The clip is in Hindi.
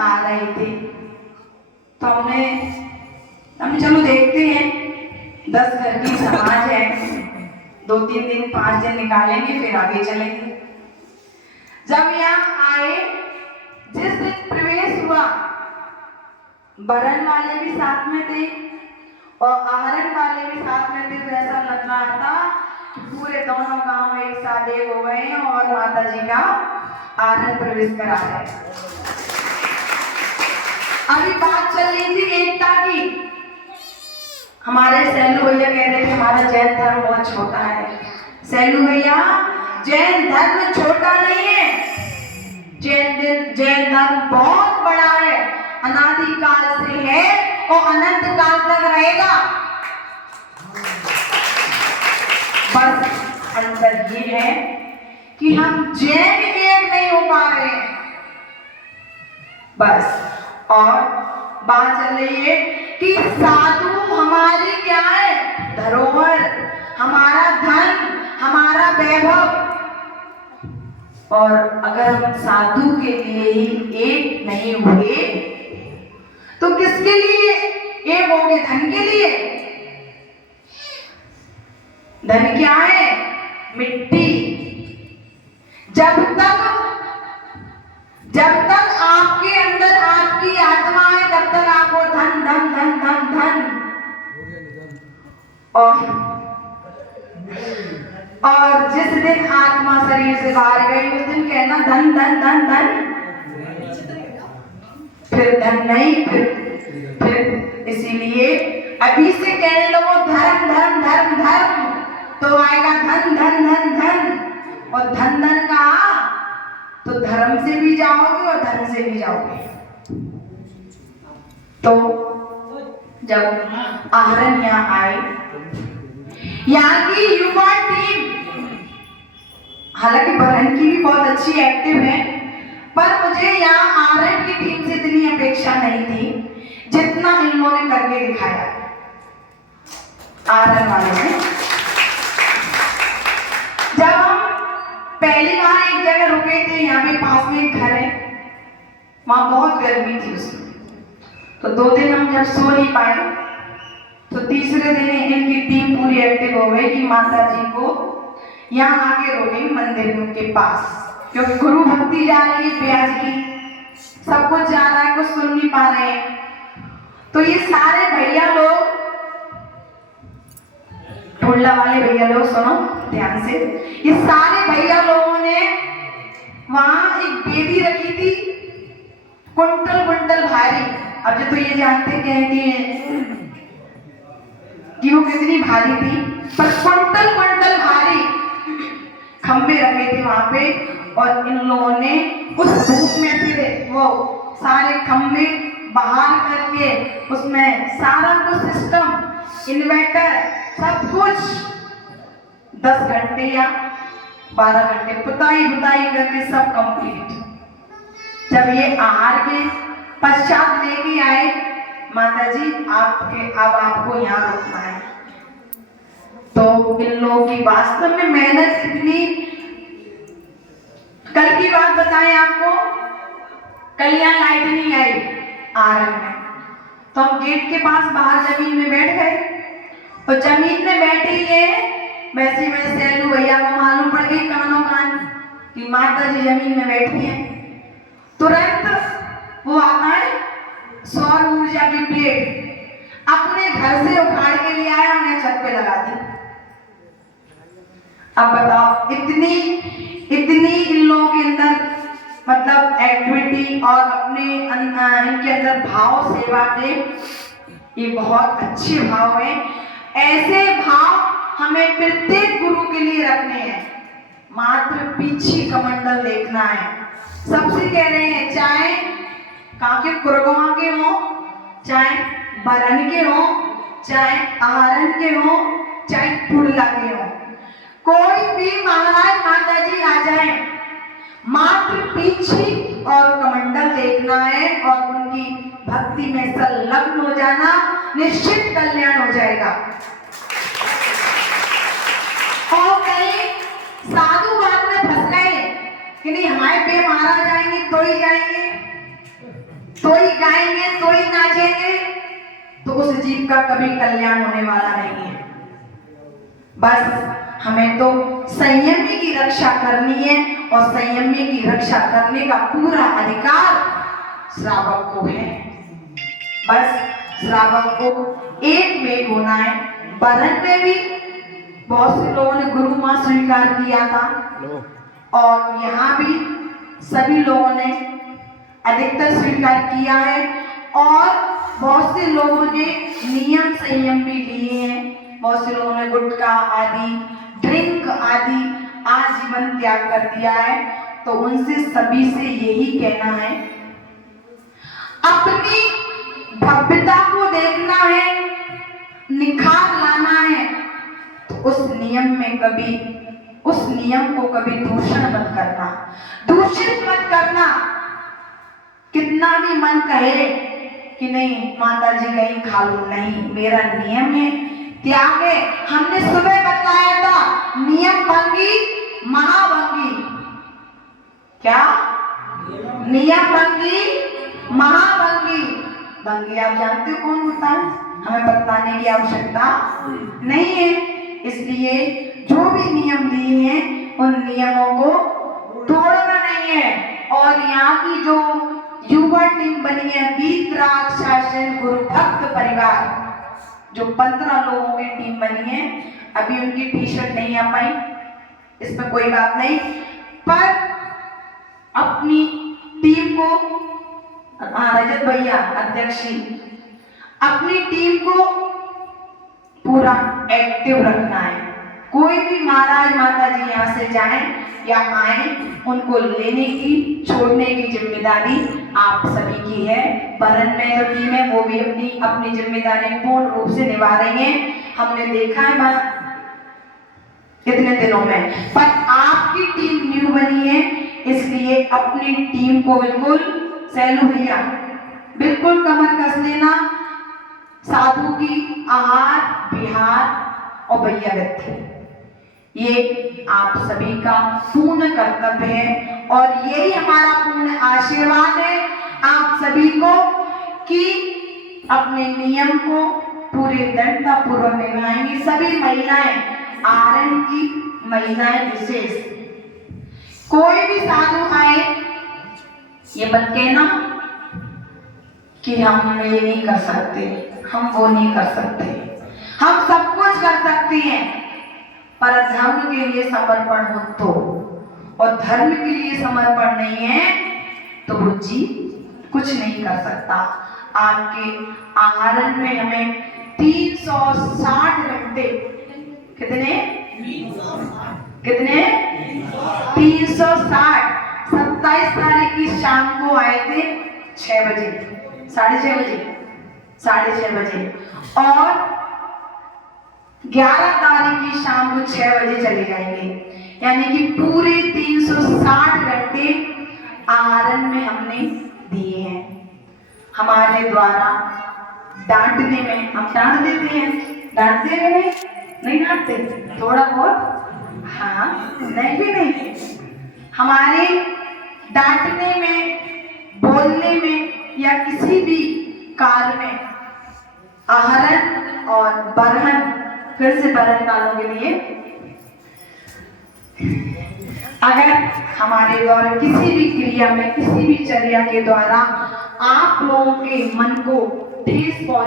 आ रहे थे तो हमने चलो देखते हैं 10 घर की समाज है, 2-3 दिन 5 दिन निकालेंगे फिर आगे चलेंगे। जब यहाँ आए, जिस दिन प्रवेश हुआ, बरन वाले भी साथ में थे और आहरण वाले भी साथ में थे। तो ऐसा लग रहा था कि पूरे दोनों गांव एक साथ एक हो गए और माता जी का आहरण प्रवेश करा रहे हैं। अभी बात चल रही थी एकता की। हमारे सैलू भैया कह रहे थे हमारा जैन धर्म बहुत छोटा है। सैलू भैया, जैन धर्म छोटा नहीं है, जैन धर्म बहुत बड़ा है, अनादि काल से है और अनंत काल तक रहेगा। बस अंतर ये है कि हम जैन एक नहीं हो पा रहे हैं बस। और बात चल रही है कि साधु हमारी क्या है, धरोहर, हमारा धन, हमारा वैभव। और अगर हम साधु के लिए ही एक नहीं हुए तो किसके लिए एक होंगे? धन के लिए। धन क्या है? मिट्टी। जब तक आपके अंदर आपकी आत्मा है तब तक आपको धन धन धन धन धन। और जिस दिन आत्मा शरीर से बाहर गई उस दिन कहना धन धन धन धन, फिर धन नहीं, फिर इसीलिए अभी से कहने लगो धर्म धर्म धर्म धर्म, तो आएगा धन धन धन धन। और धन धन का तो धर्म से भी जाओगे और धन से भी जाओगे। तो जब आहरण यहाँ आए, यहाँ की युवा टीम, हालांकि बरहन की भी बहुत अच्छी एक्टिव है, पर मुझे यहाँ आहरण की टीम से इतनी अपेक्षा नहीं थी जितना इन लोगों ने करके दिखाया आहरण वाले ने। जब हम पहली बार एक जगह रुके थे, यहाँ पे पास में एक घर है, वहां बहुत गर्मी थी उसमें, तो 2 दिन हम जब सो नहीं पाए तो तीसरे दिन इनकी टीम पूरी एक्टिव हो गई कि माता जी को यहाँ आके रोकेंगे मंदिर के पास, क्योंकि गुरु भक्ति जा रही है, ब्याज की सब कुछ जा रहा है, कुछ सुन नहीं पा रहे हैं। तो ये सारे भैया लोग, ढोलना वाले भैया लोग, सुनो ध्यान से, ये सारे भैया लोगों ने वहां एक बेदी रखी थी, कुंटल कुंटल भारी। अब जो तो ये जानते हैं कि वो कितनी भारी थी, पर कुंटल कुंटल भारी खंबे रखे थे वहां पे। और इन लोगों ने उस धूप में से वो सारे खंबे बाहर करके उसमें सारा कुछ सिस्टम, इन्वर्टर, सब कुछ 10 घंटे या 12 घंटे पुताई करके सब कंप्लीट। जब ये आहार के पश्चात लेके आए, माता जी अब आपको यहाँ रुकना है। तो इन लोगों की वास्तव में मेहनत कितनी। कल की बात बताएं आपको, कल यहाँ लाइट नहीं आई आहरण में, तो हम गेट के पास बाहर जमीन में बैठ गए और जमीन में बैठे ही है, वैसे ही मैं सैलू भैया को मालूम पड़ गई कानों कान कि माता जी जमीन में बैठी हैं। तुरंत वो आता है सौर ऊर्जा की प्लेट अपने घर से उखाड़ के ले आया, हमने छत पे लगा दी। अब बताओ इतनी इन लोगों के अंदर मतलब एक्टिविटी और अपने इनके अंदर भाव सेवा के, ये बहुत अच्छे भाव हैं। ऐसे भाव हमें प्रत्येक गुरु के लिए रखने हैं। मात्र पीछे कमंडल देखना है। सबसे कह रहे हैं, चाहे काके कुरगवा के हो, चाहे बरन के हो, चाहे आहरण के हो, चाहे टुल्ला के हो, कोई भी महाराज माता जी आ जाए, मात्र पीछे और कमंडल देखना है और उनकी भक्ति में संलग्न हो जाना, निश्चित कल्याण हो जाएगा। और कहीं साधु बात में फंस गए कि नहीं हमारे पे मारा जाएंगे तो ही जाएंगे, तो ही गाएंगे, तो ही नाचेंगे, तो उस जीव का कभी कल्याण होने वाला नहीं है। बस हमें तो संयमी की रक्षा करनी है और संयमी की रक्षा करने का पूरा अधिकार श्रावक को है। बस श्रावक को एक में होना है। बरन में भी बहुत से लोगों ने गुरु मां स्वीकार किया था और यहाँ भी सभी लोगों ने अधिकतर स्वीकार किया है और बहुत से लोगों ने नियम संयम भी लिए हैं। बहुत से लोगों ने गुटखा आदि, ड्रिंक आदि आजीवन त्याग कर दिया है। तो उनसे सभी से यही कहना है, अपनी भव्यता को देखना है, निखार लाना है, तो उस नियम को कभी दूषण मत करना, दूषित मत करना। कितना भी मन कहे कि नहीं माता जी कहीं खा लो, नहीं, मेरा नियम है, त्याग है। हमने सुबह बताया था नियम भंगी महाभंगी। क्या? नियम भंगी महाभंगी। भंगी आप जानते हो कौन होता है? हमें बताने की आवश्यकता नहीं है। इसलिए जो भी नियम दिए हैं उन नियमों को तोड़ना नहीं है। और यहाँ की जो युवा टीम बनी है वीतराग शासन गुरु भक्त परिवार, जो 15 लोगों की टीम बनी है, अभी उनकी टी शर्ट नहीं आ पाई, इसमें कोई बात नहीं, पर अपनी टीम को रजत भैया अध्यक्ष जी, अपनी टीम को पूरा एक्टिव रखना है। कोई भी महाराज माता जी यहाँ से जाएं या आए, उनको लेने की छोड़ने की जिम्मेदारी आप सभी की है। बरन में जो टीम है वो भी अपनी अपनी जिम्मेदारी पूर्ण रूप से निभा रही है। हमने देखा है बस कितने दिनों में, पर आपकी टीम न्यू बनी है, इसलिए अपनी टीम को बिल्कुल सैलू भैया बिल्कुल कमर कस लेना। साधु की आहार विहार और भैया व्यक्ति, ये आप सभी का पूर्ण कर्तव्य है और यही हमारा पूर्ण आशीर्वाद है आप सभी को कि अपने नियम को पूरे दृढ़ता पूर्वक निभाएंगी। सभी महिलाएं, आरएन की महिलाएं विशेष, कोई भी साधु आए ये मत कहना कि हम ये नहीं कर सकते, हम वो नहीं कर सकते। हम सब कुछ कर सकते हैं, पर धर्म के लिए समर्पण हो तो, और धर्म के लिए समर्पण नहीं है तो वो जीव कुछ नहीं कर सकता। आपके आहारण में हमें 360 घंटे, कितने 360, 27 तारीख की शाम को आए थे 6 बजे, 6:30 बजे और 11 तारीख की शाम को 6 बजे चले जाएंगे। यानी कि पूरे 360 घंटे आहारण में हमने दिए हैं। हमारे द्वारा डांटने में, हम डांट देते हैं, डांटते हैं नहीं डांटते थोड़ा बहुत, हाँ नहीं भी नहीं, हमारे डांटने में, बोलने में या किसी भी कार्य में आहरण और बरहन, फिर से बरहन वालों के लिए, अगर हमारे द्वारा किसी भी क्रिया में, किसी भी चर्या के द्वारा आप लोगों के मन को ठेस पहुंचे